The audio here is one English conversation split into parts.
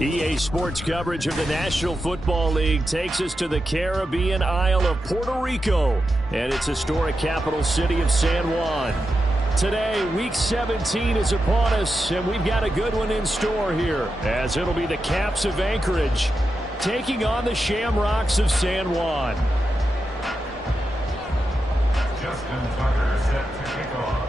EA Sports coverage of the National Football League takes us to the Caribbean Isle of Puerto Rico and its historic capital city of San Juan. Today, Week 17 is upon us, and we've got a good one in store here, as it'll be the Caps of Anchorage taking on the Shamrocks of San Juan. Justin Tucker set to kick off.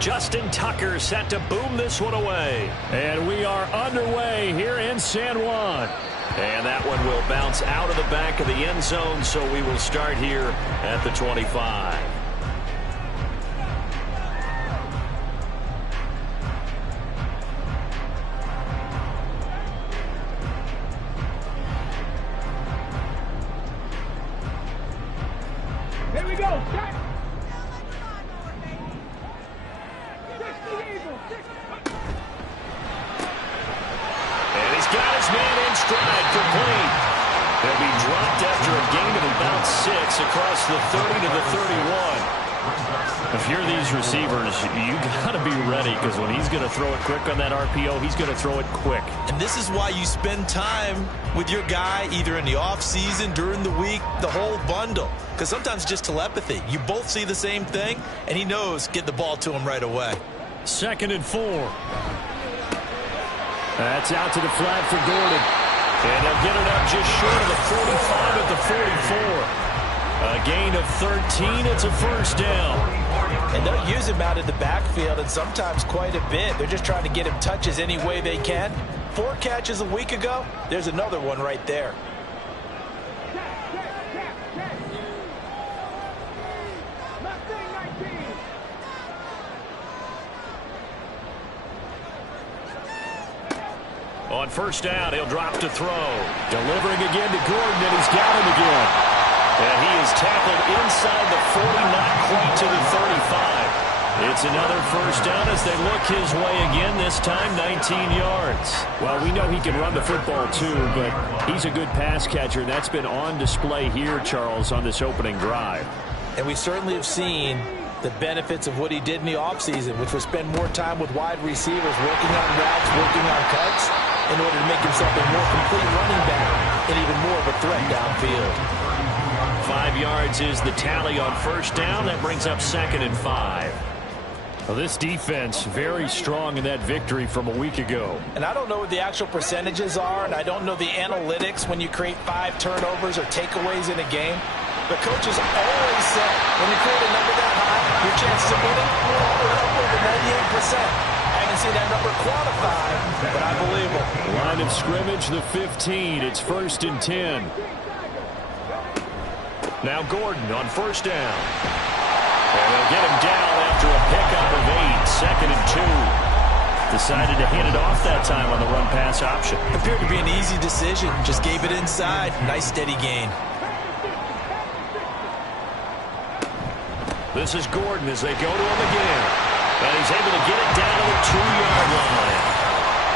Justin Tucker set to boom this one away. And we are underway here in San Juan. And that one will bounce out of the back of the end zone, so we will start here at the 25. Here we go. And he's got his man in stride, complete. He'll be dropped after a gain of about 6 across the 30 to the 31. If you're these receivers, you got to be ready, because when he's going to throw it quick on that RPO, he's going to throw it quick. And this is why you spend time with your guy either in the offseason, during the week, the whole bundle. Because sometimes just telepathy. You both see the same thing, and he knows get the ball to him right away. 2nd and 4. That's out to the flat for Gordon. And they'll get it up just short of the 45 at the 44. A gain of 13. It's a first down. And they'll use him out in the backfield, and sometimes quite a bit. They're just trying to get him touches any way they can. 4 catches a week ago. There's another one right there. On first down, he'll drop to throw. Delivering again to Gordon, and he's got him again. And he is tackled inside the 40, not quite to the 35. It's another first down as they look his way again, this time 19 yards. Well, we know he can run the football too, but he's a good pass catcher. That's been on display here, Charles, on this opening drive. And we certainly have seen the benefits of what he did in the offseason, which was spend more time with wide receivers, working on routes, working on cuts, in order to make himself a more complete running back and even more of a threat downfield. 5 yards is the tally on first down. That brings up 2nd and 5. Well, this defense very strong in that victory from a week ago. And I don't know what the actual percentages are, and I don't know the analytics when you create 5 turnovers or takeaways in a game. The coaches always say when you create a number that high, your chances of winning are up over 98%. I haven't seen that number quantified, but I believe it. Line of scrimmage, the 15. It's 1st and 10. Now Gordon on first down. And they'll get him down after a pickup of 8. 2nd and 2. Decided to hand it off that time on the run-pass option. Appeared to be an easy decision. Just gave it inside. Nice steady gain. This is Gordon as they go to him again. And he's able to get it down to the 2-yard line.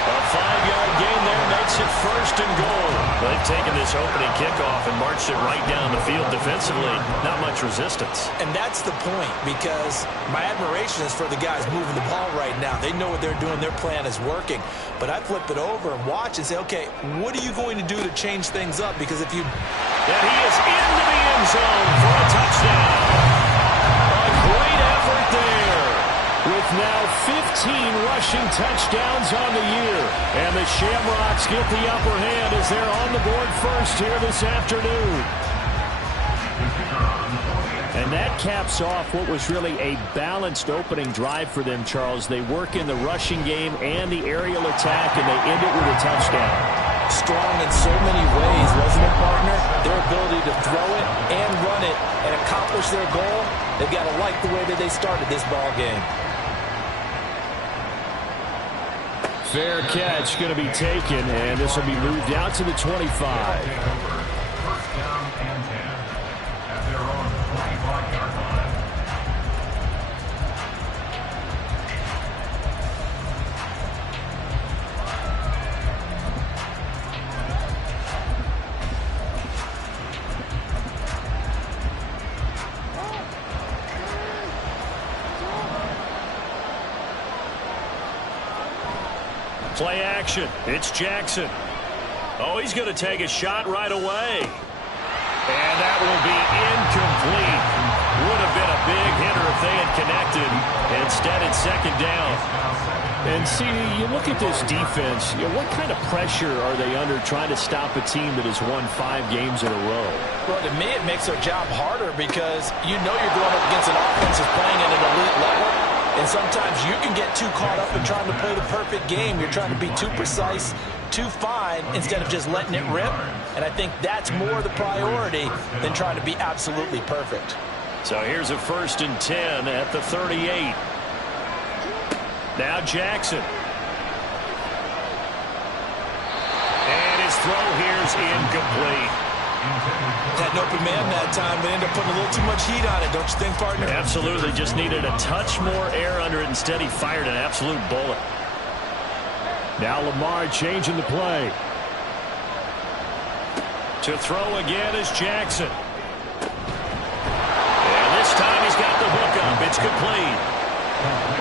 A 5-yard gain there makes it 1st and goal. They've taken this opening kickoff and marched it right down the field defensively. Not much resistance. And that's the point, because my admiration is for the guys moving the ball right now. They know what they're doing. Their plan is working. But I flip it over and watch and say, okay, what are you going to do to change things up? Because if you... And he is into the end zone for a touchdown. A great effort there. With now 15 rushing touchdowns on the year. And the Shamrocks get the upper hand as they're on the board first here this afternoon. And that caps off what was really a balanced opening drive for them, Charles. They work in the rushing game and the aerial attack, and they end it with a touchdown. Strong in so many ways, wasn't it, partner? Their ability to throw it and run it and accomplish their goal, they've got to like the way that they started this ball game. Fair catch going to be taken, and this will be moved out to the 25. First down and 10 at their own 25-yard line. Play action. It's Jackson. Oh, he's going to take a shot right away. And that will be incomplete. Would have been a big hitter if they had connected. Instead, it's second down. And, CD, you look at this defense, what kind of pressure are they under trying to stop a team that has won 5 games in a row? Well, to me, it makes their job harder because you know you're going up against an offense that's playing at an elite level. And sometimes you can get too caught up in trying to play the perfect game. You're trying to be too precise, too fine, instead of just letting it rip. And I think that's more the priority than trying to be absolutely perfect. So here's a 1st and 10 at the 38. Now Jackson. And his throw here's incomplete. Had an open man that time, but ended up putting a little too much heat on it, don't you think, partner? Absolutely. Just needed a touch more air under it. Instead, he fired an absolute bullet. Now Lamar changing the play. To throw again is Jackson. And this time he's got the hook up. It's complete.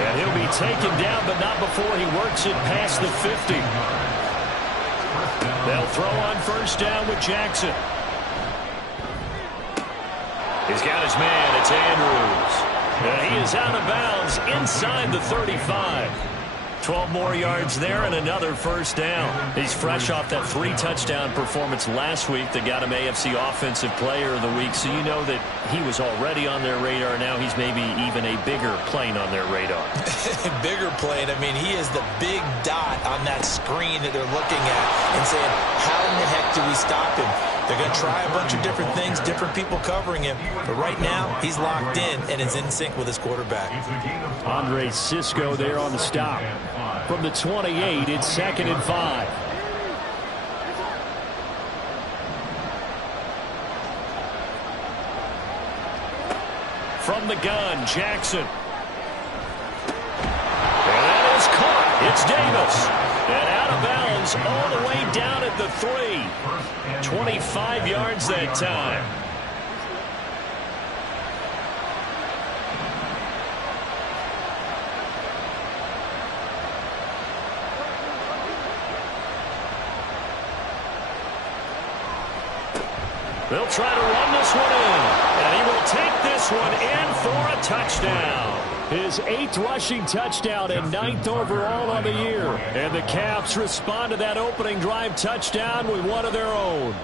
And he'll be taken down, but not before he works it past the 50. They'll throw on 1st down with Jackson. He's got his man. It's Andrews. And he is out of bounds inside the 35. 12 more yards there and another 1st down. He's fresh off that 3-touchdown performance last week that got him AFC Offensive Player of the Week, so you know that he was already on their radar. Now he's maybe even a bigger plane on their radar. Bigger plane. I mean, he is the big dot on that screen that they're looking at and saying, how in the heck do we stop him? They're going to try a bunch of different things, different people covering him. But right now, he's locked in and is in sync with his quarterback. Andre Cisco there on the stop. From the 28, it's 2nd and 5. From the gun, Jackson. And that is caught. It's Davis. And out of bounds all the way down at the 3. 25 yards that time. They'll try to run this one in. And he will take this one in for a touchdown. His 8th rushing touchdown and 9th overall on the year. And the Caps respond to that opening drive touchdown with one of their own.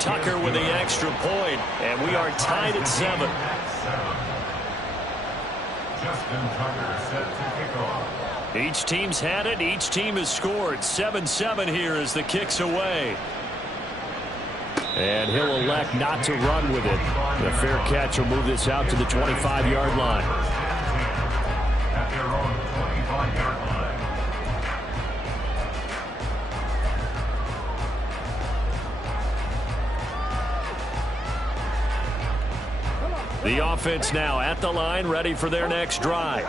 Tucker with the extra point, and we are tied at 7. Justin Tucker set to kick off. Each team's had it. Each team has scored. 7-7 here as the kick's away. And he'll elect not to run with it. The fair catch will move this out to the 25-yard line. At their own 25-yard line. The offense now at the line, ready for their next drive.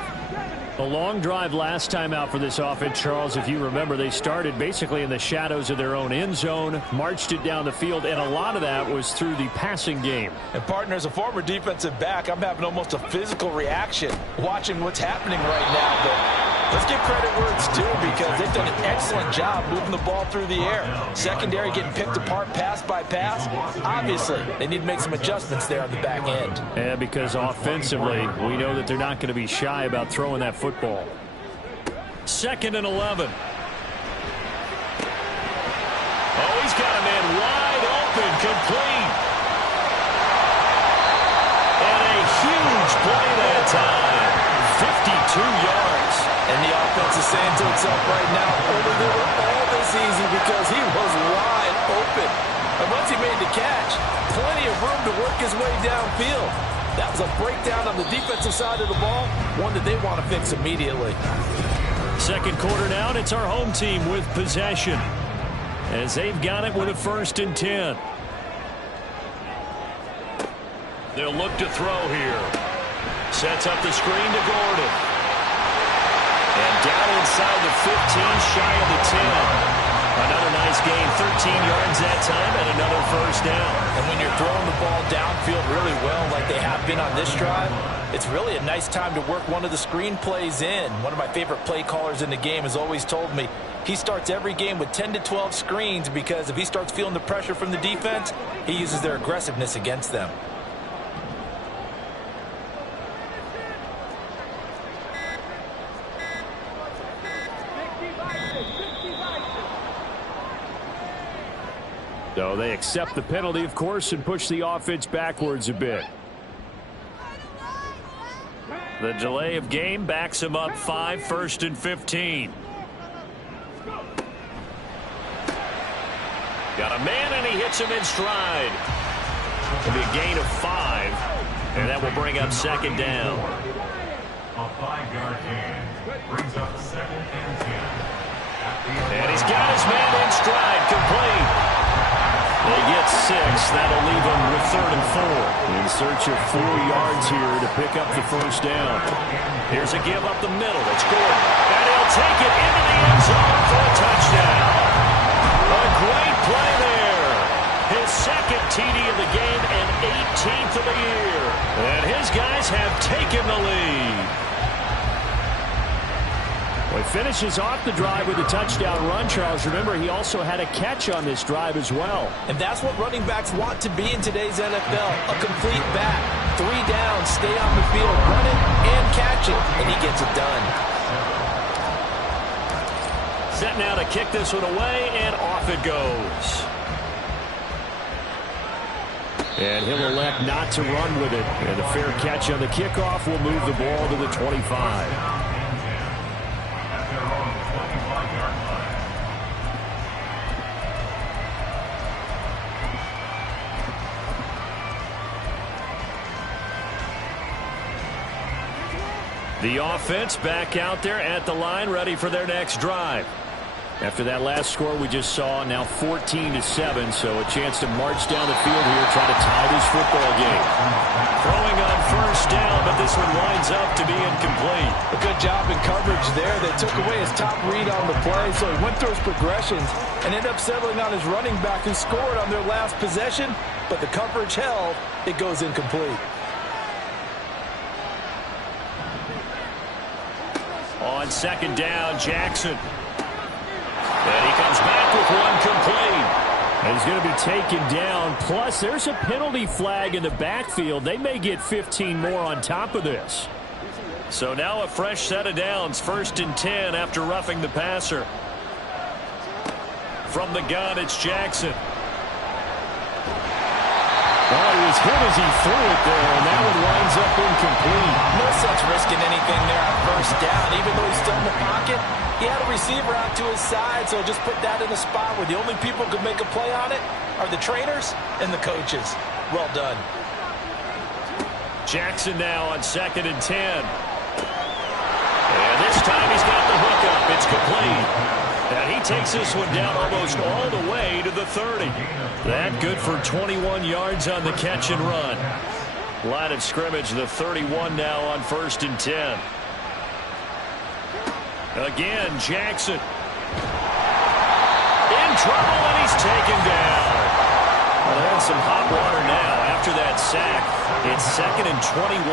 A long drive last time out for this offense, Charles. If you remember, they started basically in the shadows of their own end zone, marched it down the field, and a lot of that was through the passing game. And, partner, as a former defensive back, I'm having almost a physical reaction watching what's happening right now. But let's give credit where it's due because they've done an excellent job moving the ball through the air. Secondary getting picked apart pass by pass. Obviously, they need to make some adjustments there on the back end. And because offensively, we know that they're not going to be shy about throwing that football. 2nd and 11. Oh, he's got a man wide open, complete. And a huge play that time. 52 yards. And the offense is saying to itself right now, only they were all this easy because he was wide open. And once he made the catch, plenty of room to work his way downfield. That was a breakdown on the defensive side of the ball, one that they want to fix immediately. Second quarter now, and it's our home team with possession as they've got it with a 1st and 10. They'll look to throw here. Sets up the screen to Gordon. And down inside the 15, shy of the 10. Another nice Nice gain, 13 yards that time, and another first down. And when you're throwing the ball downfield really well like they have been on this drive, it's really a nice time to work one of the screen plays in. One of my favorite play callers in the game has always told me he starts every game with 10 to 12 screens because if he starts feeling the pressure from the defense, he uses their aggressiveness against them. So they accept the penalty, of course, and push the offense backwards a bit. The delay of game backs him up 5, 1st and 15. Got a man, and he hits him in stride. It'll be a gain of 5, and that will bring up 2nd down. A 5-yard gain brings up 2nd and 10. And he's got his man in stride, complete. They get 6. That'll leave him with 3rd and 4. In search of 4 yards here to pick up the first down. Here's a give up the middle. It's Gordon. And he'll take it into the end zone for a touchdown. A great play there. His 2nd TD of the game and 18th of the year. And his guys have taken the lead. Well, he finishes off the drive with a touchdown run, Charles. Remember, he also had a catch on this drive as well. And that's what running backs want to be in today's NFL. A complete back. 3 downs, stay on the field, run it, and catch it. And he gets it done. Set now to kick this one away, and off it goes. And he'll elect not to run with it. And a fair catch on the kickoff will move the ball to the 25. The offense back out there at the line, ready for their next drive. After that last score we just saw, now 14-7, so a chance to march down the field here, try to tie this football game. Throwing on first down, but this one winds up to be incomplete. A good job in coverage there. They took away his top read on the play, so he went through his progressions and ended up settling on his running back who scored on their last possession, but the coverage held. It goes incomplete. On 2nd down, Jackson. And he comes back with one complete. And he's going to be taken down. Plus, there's a penalty flag in the backfield. They may get 15 more on top of this. So now a fresh set of downs. 1st and 10 after roughing the passer. From the gun, it's Jackson. Well, he was hit as he threw it there, and that one winds up incomplete. No sense risking anything there on first down. Even though he's still in the pocket, he had a receiver out to his side, so just put that in a spot where the only people who could make a play on it are the trainers and the coaches. Well done. Jackson now on 2nd and 10. And this time he's got the hook up. It's complete. And he takes this one down almost all the way to the 30. That good for 21 yards on the catch and run. Line of scrimmage, the 31 now on 1st and 10. Again, Jackson. In trouble, and he's taken down. Well, they're in some hot water now after that sack. It's 2nd and 21.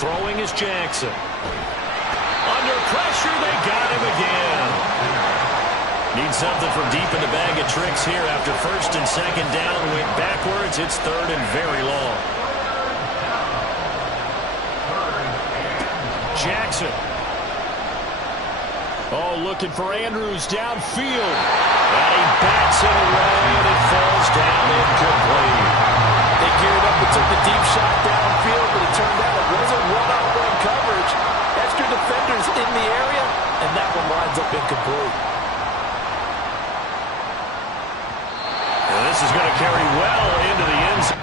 Throwing is Jackson. Under pressure, they got him again. Need something from deep in the bag of tricks here after 1st and 2nd down. Went backwards. It's 3rd and very long. Jackson. Oh, looking for Andrews downfield. And he bats it away, and it falls down incomplete. They geared up and took the deep shot downfield, but it turned out it wasn't one-on-one coverage. Extra defenders in the area, and that one winds up incomplete. And this is going to carry well into the end zone.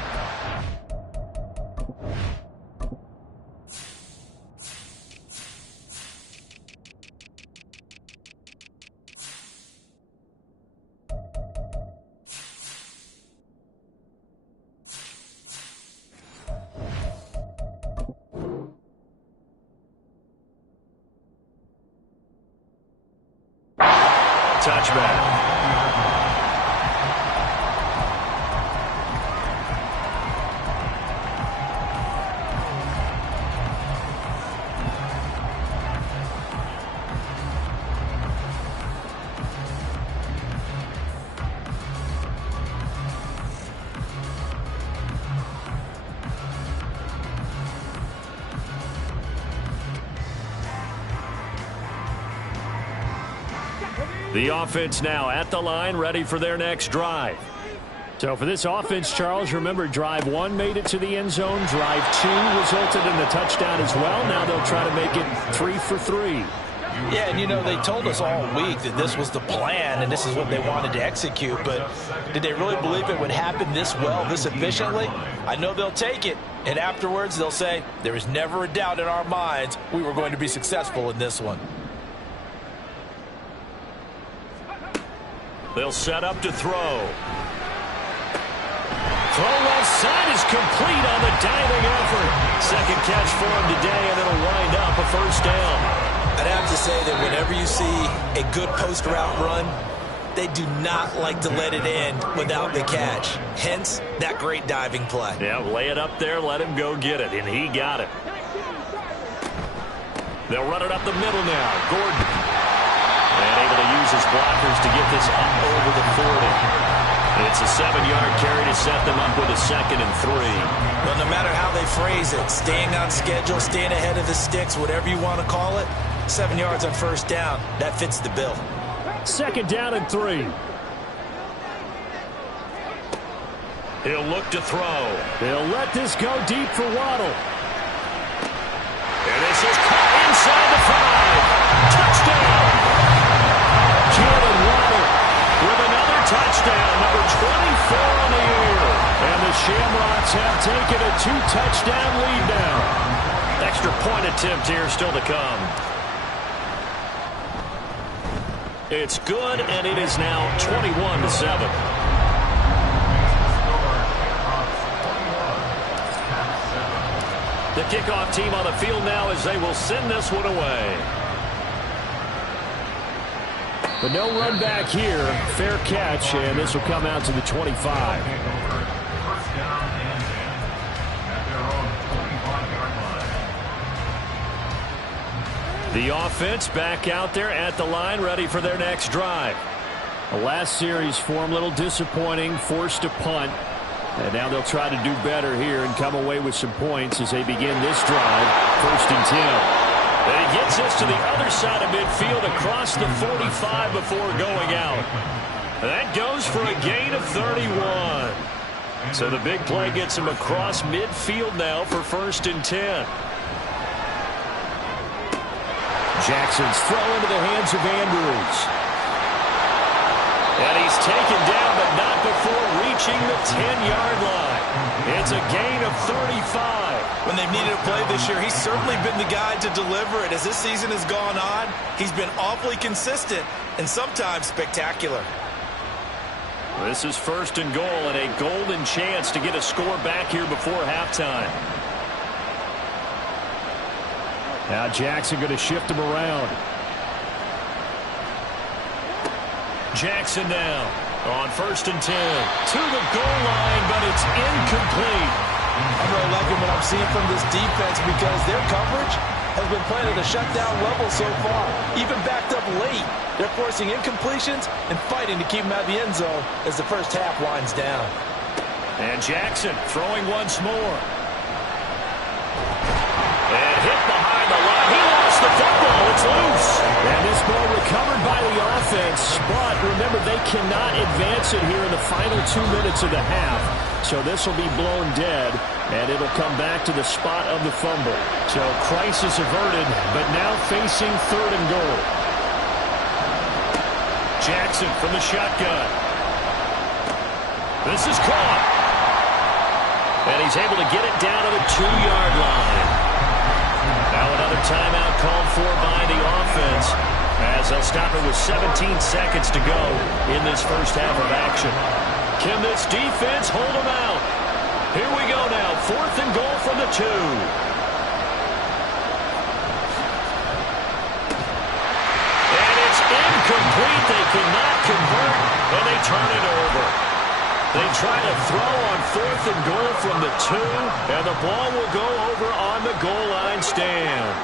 touchback. The offense now at the line, ready for their next drive. So for this offense, Charles, remember, drive 1 made it to the end zone. Drive 2 resulted in a touchdown as well. Now they'll try to make it 3 for 3. Yeah, and you know, they told us all week that this was the plan and this is what they wanted to execute, but did they really believe it would happen this well, this efficiently? I know they'll take it, and afterwards they'll say, there is never a doubt in our minds we were going to be successful in this one. They'll set up to throw. Throw left side is complete on the diving effort. Second catch for him today, and it'll wind up a first down. I'd have to say that whenever you see a good post route run, they do not like to let it end without the catch. Hence, that great diving play. Yeah, lay it up there, let him go get it, and he got it. They'll run it up the middle now. Gordon. And able to use his blockers to get this up over the 40. It's a 7-yard carry to set them up with a 2nd and 3. Well, no matter how they phrase it, staying on schedule, staying ahead of the sticks, whatever you want to call it, 7 yards on first down, that fits the bill. 2nd down and 3. He'll look to throw. They'll let this go deep for Waddle. And this is caught inside the 5. Touchdown! Jalen Waddle with another touchdown, number 24 on the year. And the Shamrocks have taken a 2-touchdown lead now. Extra point attempt here still to come. It's good, and it is now 21-7. The kickoff team on the field now as they will send this one away. But no run back here. Fair catch, and this will come out to the 25. First down and 10 at their own 25-yard line. The offense back out there at the line, ready for their next drive. The last series for them, a little disappointing, forced to punt. And now they'll try to do better here and come away with some points as they begin this drive. 1st and 10. And he gets us to the other side of midfield across the 45 before going out. That goes for a gain of 31. So the big play gets him across midfield now for 1st and 10. Jackson's throw into the hands of Andrews. And he's taken down, but not before reaching the 10-yard line. It's a gain of 35. When they've needed a play this year, he's certainly been the guy to deliver it. As this season has gone on, he's been awfully consistent and sometimes spectacular. This is 1st and goal and a golden chance to get a score back here before halftime. Now Jackson going to shift him around. Jackson now on 1st and 10 to the goal line, but it's incomplete. I'm really liking what I'm seeing from this defense because their coverage has been playing at a shutdown level so far. Even backed up late, they're forcing incompletions and fighting to keep them out of the end zone as the first half winds down. And Jackson throwing once more. And hit behind the line. He lost the football. It's loose. And this ball recovered by the offense, but remember, they cannot advance it here in the final 2 minutes of the half. So this will be blown dead, and it'll come back to the spot of the fumble. So crisis averted, but now facing 3rd and goal. Jackson from the shotgun. This is caught. And he's able to get it down to the 2-yard line. Now another timeout called for by the offense as they'll stop it with 17 seconds to go in this first half of action. Can this defense hold them out? Here we go now. 4th and goal from the 2. And it's incomplete. They cannot convert, and they turn it over. They try to throw on 4th and goal from the 2, and the ball will go over on the goal line stand.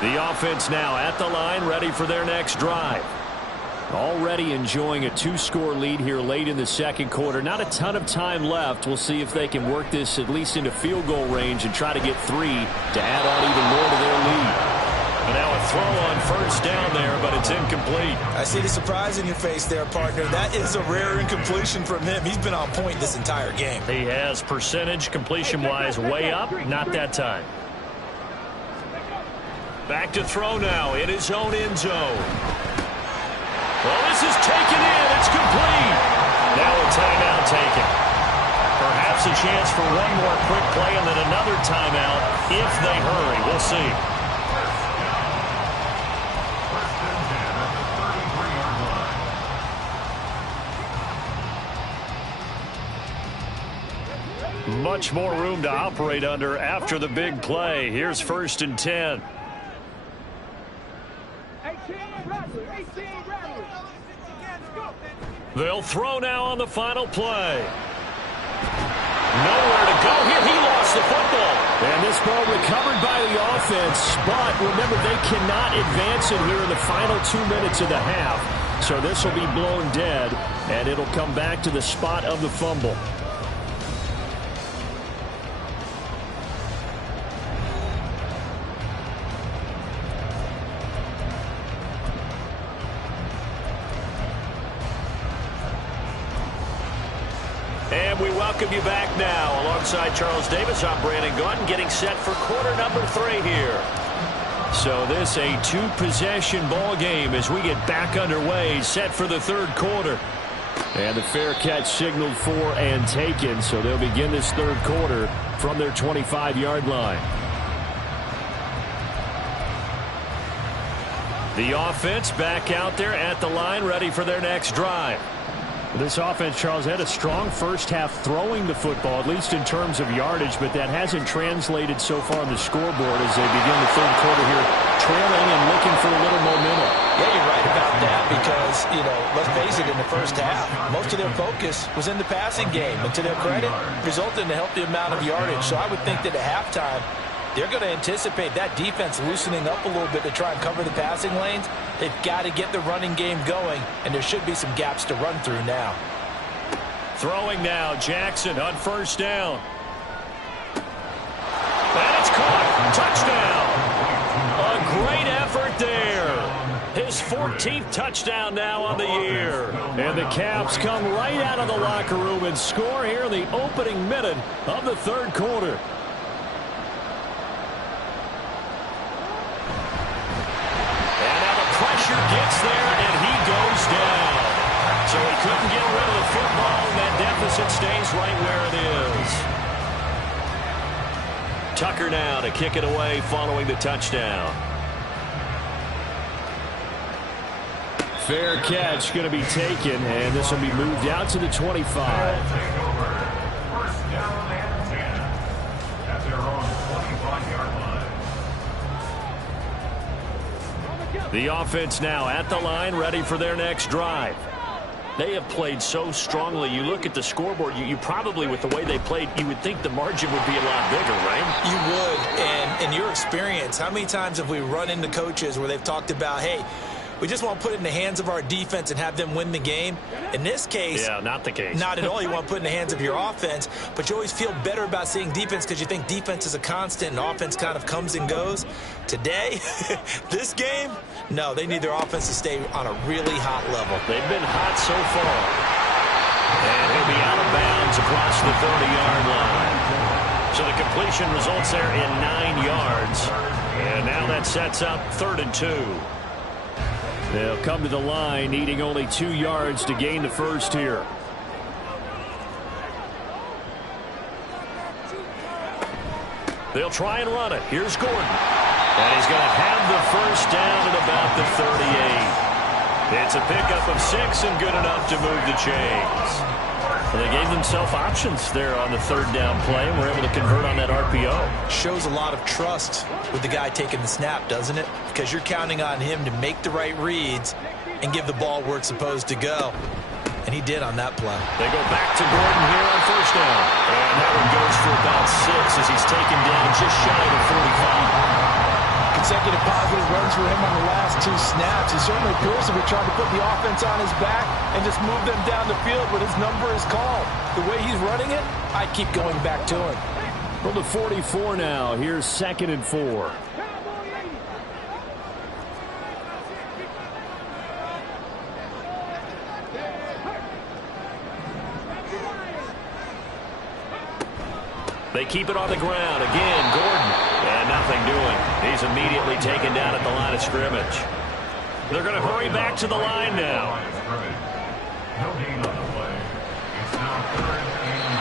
The offense now at the line, ready for their next drive. Already enjoying a 2-score lead here late in the second quarter. Not a ton of time left. We'll see if they can work this at least into field goal range and try to get 3 to add on even more to their lead. And now a throw on 1st down there, but it's incomplete. I see the surprise in your face there, partner. That is a rare incompletion from him. He's been on point this entire game. He has percentage completion-wise way up. Not that time. Back to throw now in his own end zone. Well, this is taken in. It's complete. Now a timeout taken. Perhaps a chance for one more quick play and then another timeout if they hurry. We'll see. Much more room to operate under after the big play. Here's 1st and 10. They'll throw now on the final play. Nowhere to go here. He lost the football. And this ball recovered by the offense. But remember, they cannot advance it here in the final 2 minutes of the half. So this will be blown dead, and it'll come back to the spot of the fumble. And we welcome you back now. Alongside Charles Davis, I'm Brandon Gaudin, getting set for quarter number 3 here. So this a 2-possession ball game as we get back underway, set for the 3rd quarter. And the fair catch signaled for and taken, so they'll begin this 3rd quarter from their 25-yard line. The offense back out there at the line, ready for their next drive. This offense, Charles, had a strong first half throwing the football, at least in terms of yardage, but that hasn't translated so far on the scoreboard as they begin the 3rd quarter here, trailing and looking for a little momentum. Yeah, you're right about that because, let's face it, in the first half, most of their focus was in the passing game. And to their credit, resulted in a healthy amount of yardage. So I would think that at halftime, they're going to anticipate that defense loosening up a little bit to try and cover the passing lanes. They've got to get the running game going, and there should be some gaps to run through now. Throwing now, Jackson on 1st down. And it's caught. Touchdown. A great effort there. His 14th touchdown now on the year. And the Caps come right out of the locker room and score here in the opening minute of the 3rd quarter. Gets there, and he goes down. So he couldn't get rid of the football, and that deficit stays right where it is. Tucker now to kick it away following the touchdown. Fair catch going to be taken, and this will be moved out to the 25. First down and 10 at their own 25-yard line. The offense now at the line, ready for their next drive. They have played so strongly. You look at the scoreboard, you probably, with the way they played, you would think the margin would be a lot bigger, right? You would. And in your experience, how many times have we run into coaches where they've talked about, hey, we just want to put it in the hands of our defense and have them win the game? In this case, yeah, not the case. Not at all. You want to put it in the hands of your offense, but you always feel better about seeing defense because you think defense is a constant and offense kind of comes and goes. Today, this game, no, they need their offense to stay on a really hot level. They've been hot so far. And he'll be out of bounds across the 30-yard line. So the completion results there in 9 yards. And now that sets up 3rd and 2. They'll come to the line, needing only 2 yards to gain the first here. They'll try and run it. Here's Gordon. And he's going to have the first down at about the 38. It's a pickup of 6 and good enough to move the chains. Well, they gave themselves options there on the 3rd down play and were able to convert on that RPO. Shows a lot of trust with the guy taking the snap, doesn't it? Because you're counting on him to make the right reads and give the ball where it's supposed to go. And he did on that play. They go back to Gordon here on first down. And that one goes for about 6 as he's taken down just shy of the 45. Consecutive positive runs for him on the last 2 snaps. He certainly appears to be trying to put the offense on his back and just move them down the field when his number is called. The way he's running it, I keep going back to him. From the 44 now, here's 2nd and 4. They keep it on the ground. Again, Gordon. And nothing doing. He's immediately taken down at the line of scrimmage. They're going to hurry back to the line now.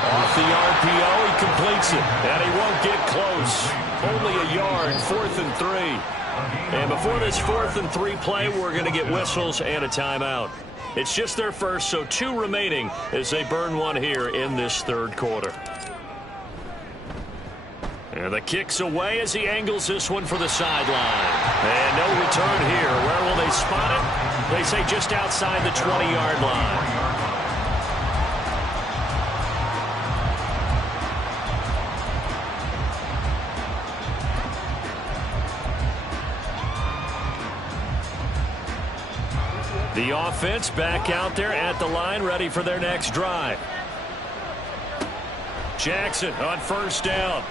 Off the RPO, he completes it. And he won't get close. Only a yard, 4th and 3. And before this 4th and 3 play, we're going to get whistles and a timeout. It's just their first, so 2 remaining as they burn one here in this 3rd quarter. And the kick's away as he angles this one for the sideline. And no return here. Where will they spot it? They say just outside the 20-yard line. The offense back out there at the line, ready for their next drive. Jackson on first down.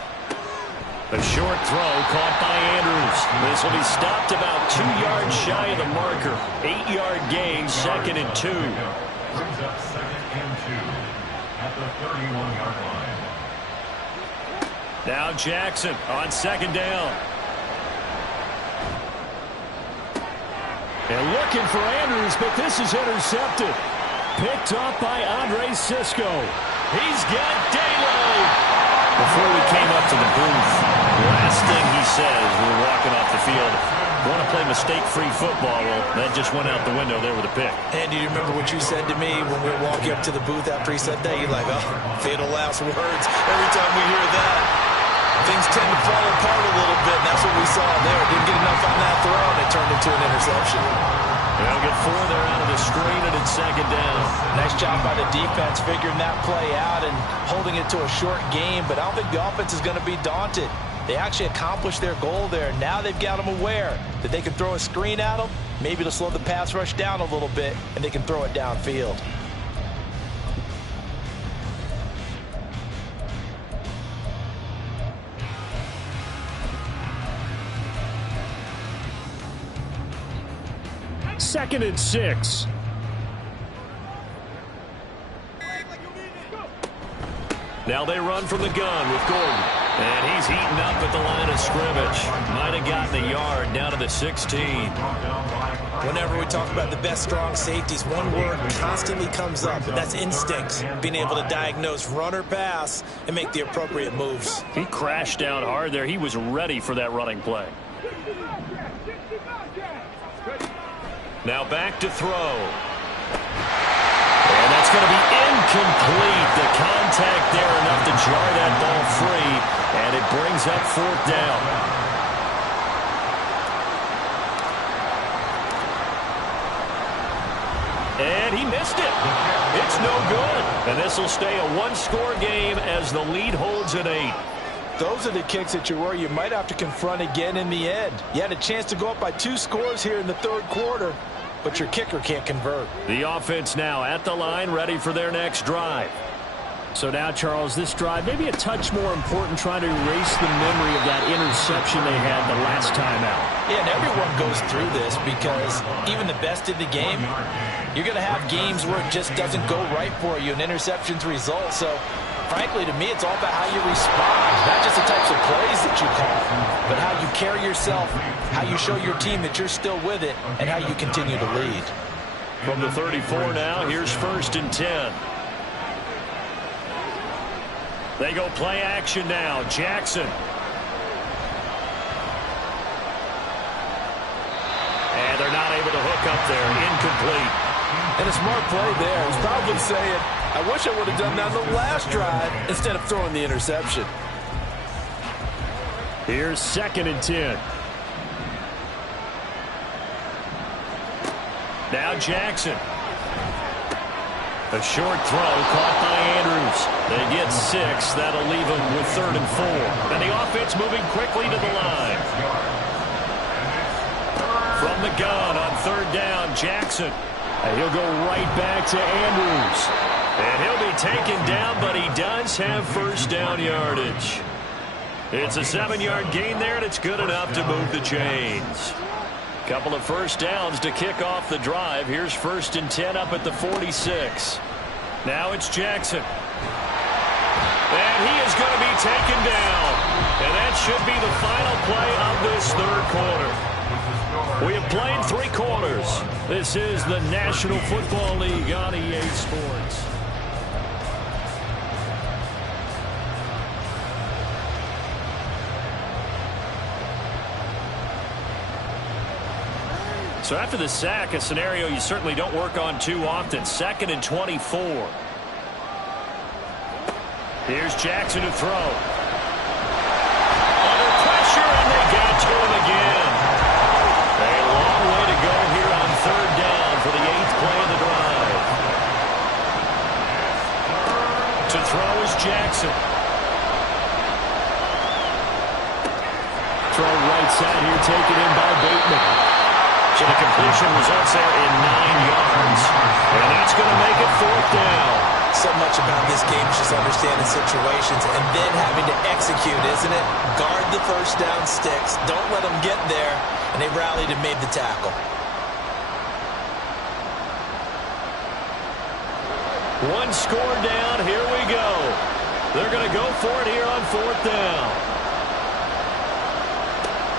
A short throw caught by Andrews. This will be stopped about 2 yards shy of the marker. 8-yard gain, 2nd and 2. Brings up 2nd and 2 at the 31-yard line. Now Jackson on 2nd down. And looking for Andrews, but this is intercepted. Picked up by Andre Sisco. He's got daylight. Before we came up to the booth, last thing he says, we were walking off the field, want to play mistake-free football. Well, that just went out the window there with a pick. And do you remember what you said to me when we were walking up to the booth after he said that? You're like, oh, fatal last words. Every time we hear that, things tend to fall apart a little bit, and that's what we saw there. Didn't get enough on that throw, and it turned into an interception. They'll get 4 there out of the screen, and it's 2nd down. Nice job by the defense figuring that play out and holding it to a short game, but I don't think the offense is going to be daunted. They actually accomplished their goal there. Now they've got them aware that they can throw a screen at them, maybe to slow the pass rush down a little bit, and they can throw it downfield. Second and 6. Now they run from the gun with Gordon. And he's heating up at the line of scrimmage. Might have gotten a yard down to the 16. Whenever we talk about the best strong safeties, one word constantly comes up, and that's instincts. Being able to diagnose run or pass and make the appropriate moves. He crashed down hard there. He was ready for that running play. Now back to throw. And that's going to be incomplete. The contact there enough to jar that ball free. And it brings up 4th down. And he missed it. It's no good. And this will stay a 1-score game as the lead holds at 8. Those are the kicks that you worry you might have to confront again in the end. You had a chance to go up by 2 scores here in the 3rd quarter, but your kicker can't convert. The offense now at the line, ready for their next drive. So now, Charles, this drive maybe a touch more important, trying to erase the memory of that interception they had the last time out. Yeah, and everyone goes through this because even the best in the game, you're going to have games where it just doesn't go right for you, and interceptions result. So frankly, to me, it's all about how you respond, not just the types of plays that you call, but how you carry yourself, how you show your team that you're still with it, and how you continue to lead. From the 34 now, here's 1st and 10. They go play action now. Jackson. And they're not able to hook up there. Incomplete. And a smart play there. He's probably saying, I wish I would have done that on the last drive instead of throwing the interception. Here's 2nd and 10. Now Jackson. A short throw caught by Andrews. They get 6. That'll leave them with 3rd and 4. And the offense moving quickly to the line. From the gun on 3rd down, Jackson. And he'll go right back to Andrews. And he'll be taken down, but he does have 1st down yardage. It's a 7-yard gain there, and it's good enough to move the chains. Couple of 1st downs to kick off the drive. Here's 1st and 10 up at the 46. Now it's Jackson. And he is going to be taken down. And that should be the final play of this 3rd quarter. We have played 3 quarters. This is the National Football League on EA Sports. So after the sack, a scenario you certainly don't work on too often. 2nd and 24. Here's Jackson to throw. Under pressure, and they got to him again. A long way to go here on 3rd down for the 8th play of the drive. To throw is Jackson. Throw right side here, taken in by Bateman. So the completion results there in 9 yards. And that's going to make it 4th down. So much about this game is just understanding situations and then having to execute, isn't it? Guard the 1st down sticks. Don't let them get there. And they rallied and made the tackle. One score down. Here we go. They're going to go for it here on 4th down.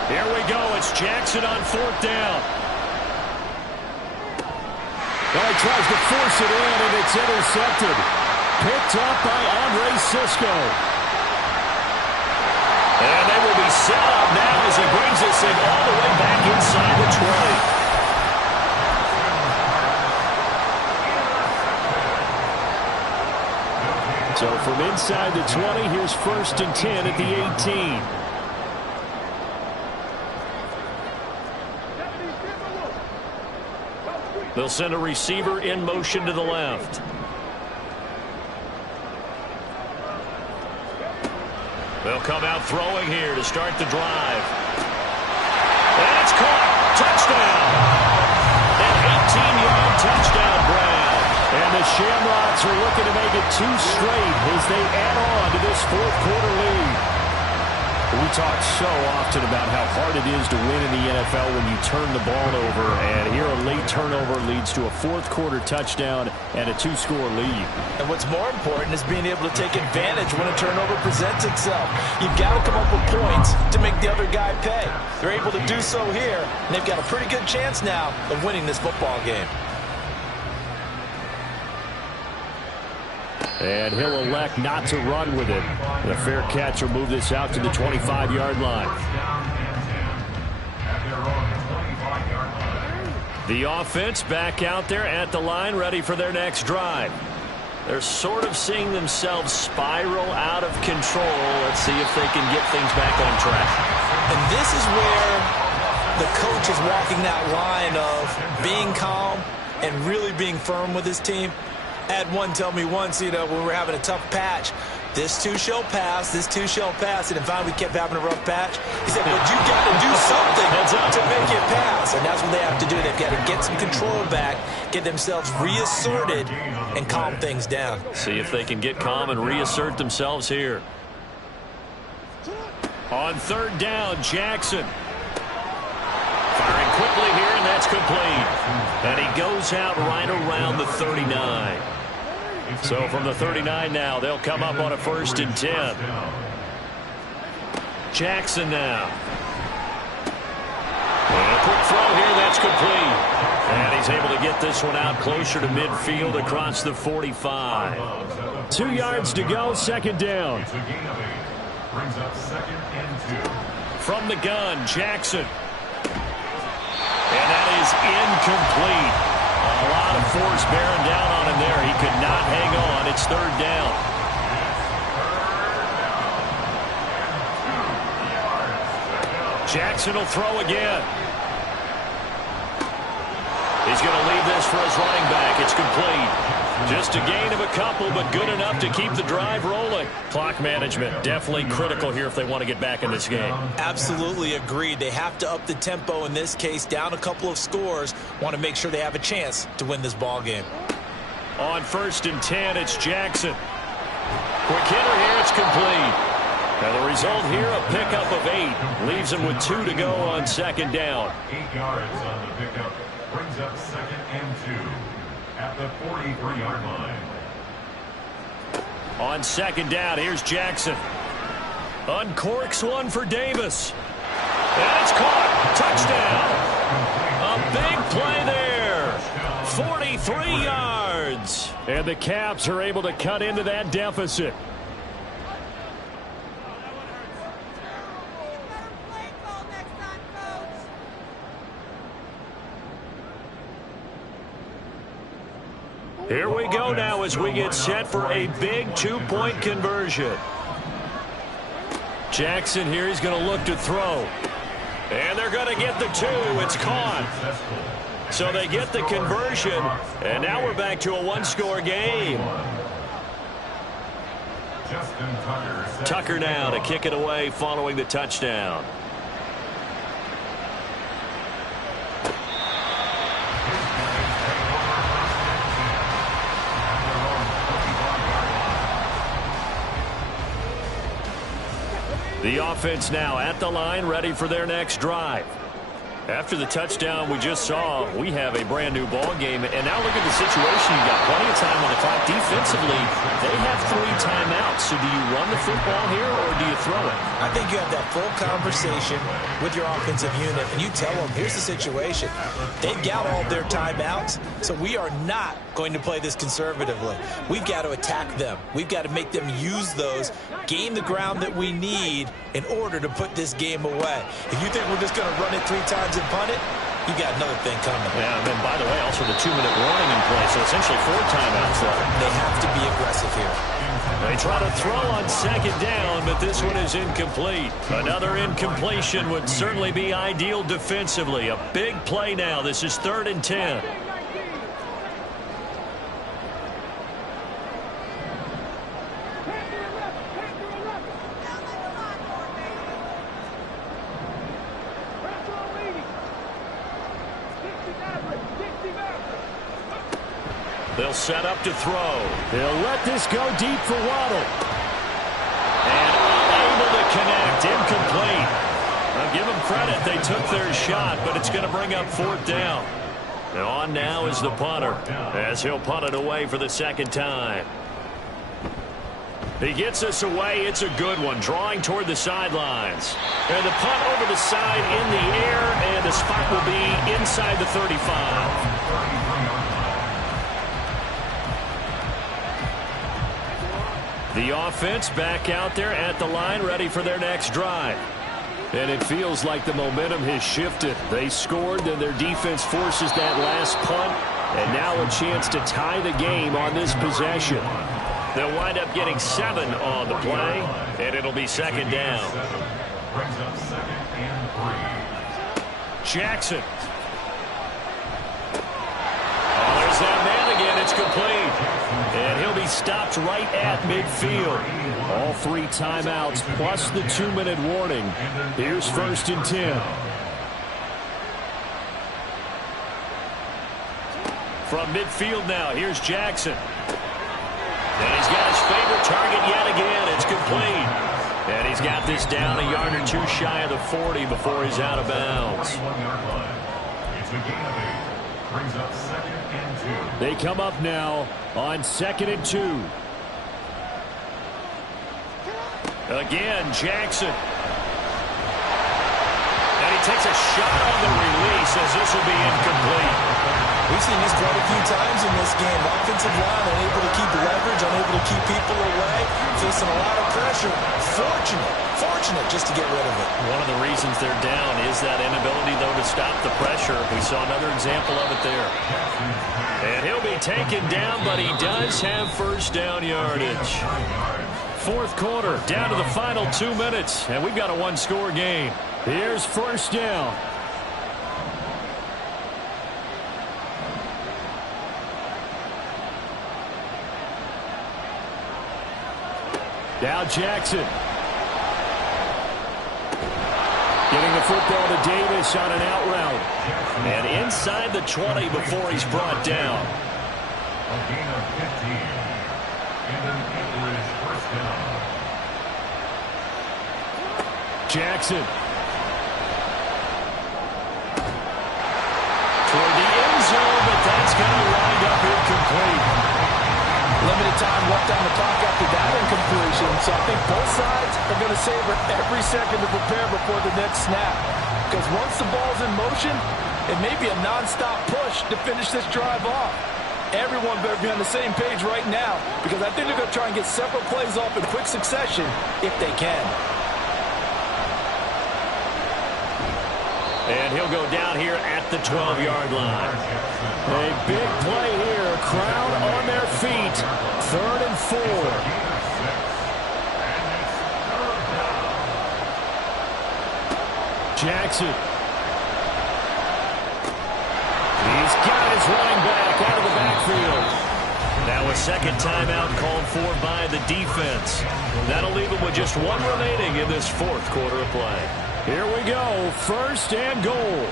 Here we go. It's Jackson on 4th down. Well, he tries to force it in, and it's intercepted. Picked up by Andre Sisco. And they will be set up now as he brings this thing all the way back inside the 20. So from inside the 20, here's 1st and 10 at the 18. They'll send a receiver in motion to the left. They'll come out throwing here to start the drive. And it's caught. Touchdown. An 18-yard touchdown grab. And the Shamrocks are looking to make it 2 straight as they add on to this 4th quarter lead. We talk so often about how hard it is to win in the NFL when you turn the ball over, and here a late turnover leads to a 4th quarter touchdown and a 2-score lead. And what's more important is being able to take advantage when a turnover presents itself. You've got to come up with points to make the other guy pay. They're able to do so here, and they've got a pretty good chance now of winning this football game. And he'll elect not to run with it. The fair catch will move this out to the 25-yard line. The offense back out there at the line, ready for their next drive. They're sort of seeing themselves spiral out of control. Let's see if they can get things back on track. And this is where the coach is walking that line of being calm and really being firm with his team. I had one tell me once, when we were having a tough patch, this too shall pass, this too shall pass. And finally we kept having a rough patch. He said, but you got to do something to make it pass. And that's what they have to do. They've got to get some control back, get themselves reasserted, and calm things down. See if they can get calm and reassert themselves here. On 3rd down, Jackson. Firing quickly here, and that's complete. And he goes out right around the 39. So from the 39 now, they'll come up on a 1st and 10. Jackson now. And a quick throw here, that's complete. And he's able to get this one out closer to midfield across the 45. 2 yards to go, 2nd down. Brings up 2nd and 2. From the gun, Jackson. And that is incomplete. A lot of force bearing down on him there. He could not hang on. It's 3rd down. Jackson will throw again. He's going to leave this for his running back. It's complete. Just a gain of a couple, but good enough to keep the drive rolling. Clock management, definitely critical here if they want to get back in this game. Absolutely agreed. They have to up the tempo in this case, down a couple of scores. Want to make sure they have a chance to win this ball game. On 1st and 10, it's Jackson. Quick hitter here, it's complete. And the result here, a pickup of 8. Leaves him with 2 to go on 2nd down. 8 yards on the pickup. Brings up 2nd and 2 at the 43-yard line. On 2nd down, here's Jackson. Uncorks one for Davis. And it's caught. Touchdown. A big play there. 43 yards. And the Caps are able to cut into that deficit. Here we go now as we get set for a big 2-point conversion. Jackson here, he's going to look to throw. And they're going to get the 2. It's caught. So they get the conversion, and now we're back to a 1-score game. Tucker now to kick it away following the touchdown. The offense now at the line, ready for their next drive. After the touchdown we just saw, we have a brand new ball game. And now look at the situation. You got plenty of time on the clock. Defensively, they have 3 timeouts. So do you run the football here or do you throw it? I think you have that full conversation with your offensive unit, and you tell them, here's the situation. They've got all their timeouts, so we are not going to play this conservatively. We've got to attack them. We've got to make them use those, gain the ground that we need in order to put this game away. If you think we're just going to run it 3 times and punt it, you got another thing coming. Yeah, and then by the way, also the 2-minute warning in play, so essentially 4 timeouts left. They have to be aggressive here. They try to throw on 2nd down, but this one is incomplete. Another incompletion would certainly be ideal defensively. A big play now. This is 3rd and 10. They'll set up to throw. They'll let this go deep for Waddle. And unable to connect. Incomplete. I'll give them credit. They took their shot, but it's going to bring up 4th down. And on now is the punter, as he'll punt it away for the 2nd time. He gets us away. It's a good one, drawing toward the sidelines. And the punt over the side in the air, and the spot will be inside the 35. The offense back out there at the line, ready for their next drive. And it feels like the momentum has shifted. They scored, then their defense forces that last punt. And now a chance to tie the game on this possession. They'll wind up getting 7 on the play, and it'll be 2nd down. Jackson. Oh, there's that man again. It's complete. And he'll be stopped right at midfield. All 3 timeouts plus the 2-minute warning. Here's 1st and 10. From midfield now, here's Jackson. And he's got his favorite target yet again. It's complete. And he's got this down a yard or 2 shy of the 40 before he's out of bounds. It's a gain of 8. Brings up 2nd and 2. They come up now on 2nd and 2. Again, Jackson. And he takes a shot on the release as this will be incomplete. We've seen this quite a few times in this game. Offensive line unable to keep leverage, unable to keep people away, facing a lot of pressure. Fortunate just to get rid of it. One of the reasons they're down is that inability, though, to stop the pressure. We saw another example of it there. And he'll be taken down, but he does have 1st down yardage. 4th quarter, down to the final 2 minutes, and we've got a 1-score game. Here's 1st down. Now Jackson. Getting the football to Davis on an out route. And inside the 20 before he's brought down. A gain of 15. And an English first down. Jackson. Toward the end zone, but that's going to wind up incomplete. Limited time left on the clock after that incompletion, so I think both sides are going to savor every second to prepare before the next snap. Because once the ball's in motion, it may be a non-stop push to finish this drive off. Everyone better be on the same page right now, because I think they're going to try and get several plays off in quick succession if they can. And he'll go down here at the 12-yard line. A big play here. Crowd on their feet. 3rd and 4. Jackson. He's got his running back out of the backfield. Now a second timeout called for by the defense. That'll leave them with just one remaining in this 4th quarter of play. Here we go, 1st and goal.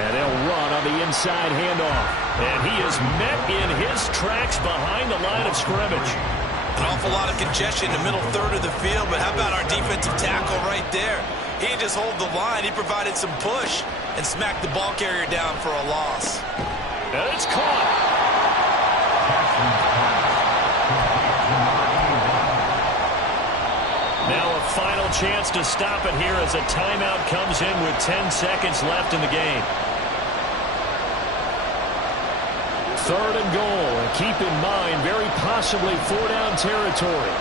And they'll run on the inside handoff. And he is met in his tracks behind the line of scrimmage. An awful lot of congestion in the middle third of the field, but how about our defensive tackle right there? He didn't just hold the line, he provided some push and smacked the ball carrier down for a loss. And it's caught. Now a final chance to stop it here as a timeout comes in with 10 seconds left in the game. 3rd and goal. And keep in mind, very possibly 4-down territory.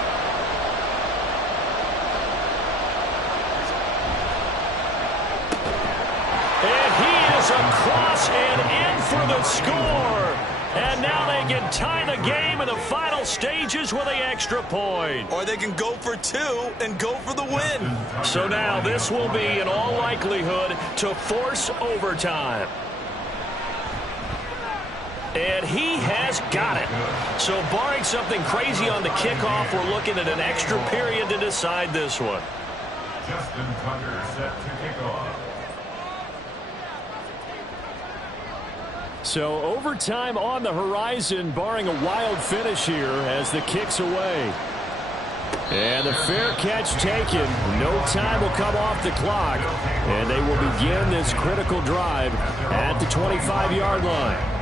And he is across and in for the score. And now they can tie the game in the final stages with an extra point. Or they can go for 2 and go for the win. So now this will be, in all likelihood, to force overtime. And he has got it. So barring something crazy on the kickoff, we're looking at an extra period to decide this one. Justin Tucker set to kick off. So overtime on the horizon, barring a wild finish here as the kick's away. And the fair catch taken. No time will come off the clock. And they will begin this critical drive at the 25-yard line.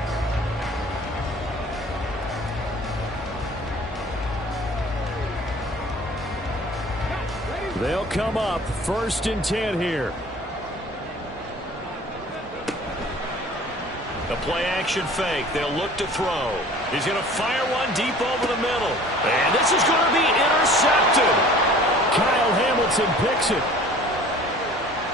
They'll come up 1st and 10 here. The play-action fake. They'll look to throw. He's going to fire one deep over the middle. And this is going to be intercepted. Kyle Hamilton picks it.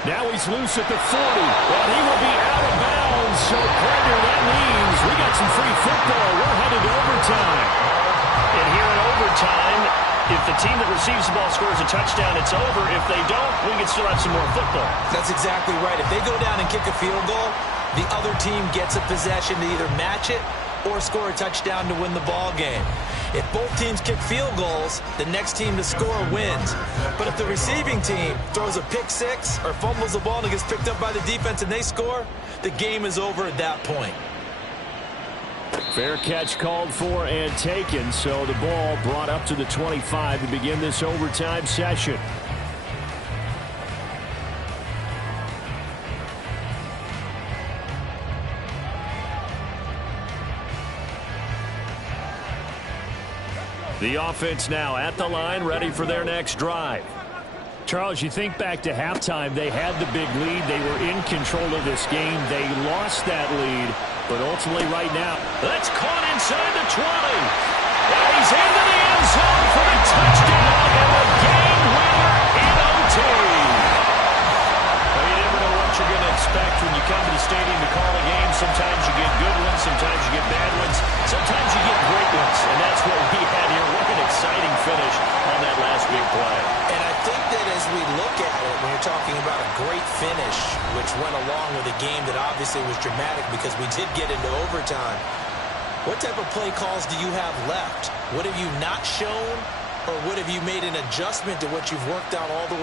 Now he's loose at the 40. And he will be out of bounds. So, Brendan, that means we got some free football. We're headed to overtime. And here in overtime, if the team that receives the ball scores a touchdown, it's over. If they don't, we can still have some more football. That's exactly right. If they go down and kick a field goal, the other team gets a possession to either match it or score a touchdown to win the ball game. If both teams kick field goals, the next team to score wins. But if the receiving team throws a pick six or fumbles the ball and it gets picked up by the defense and they score, the game is over at that point. Fair catch called for and taken, so the ball brought up to the 25 to begin this overtime session. The offense now at the line, ready for their next drive. Charles, you think back to halftime, they had the big lead. They were in control of this game. They lost that lead, but ultimately right now, that's caught inside the 20. And he's into the end zone for the touchdown and the game winner in OT. Well, you never know what you're going to expect when you come to the stadium to call a game. Sometimes you get good ones, sometimes you get bad ones, sometimes you get great ones, and that's what we had here. What an exciting finish on that last big play. And I think that as we look at it, when you're talking about a great finish, which went along with a game that obviously was dramatic because we did get into overtime, what type of play calls do you have left? What have you not shown, or what have you made an adjustment to what you've worked out all the way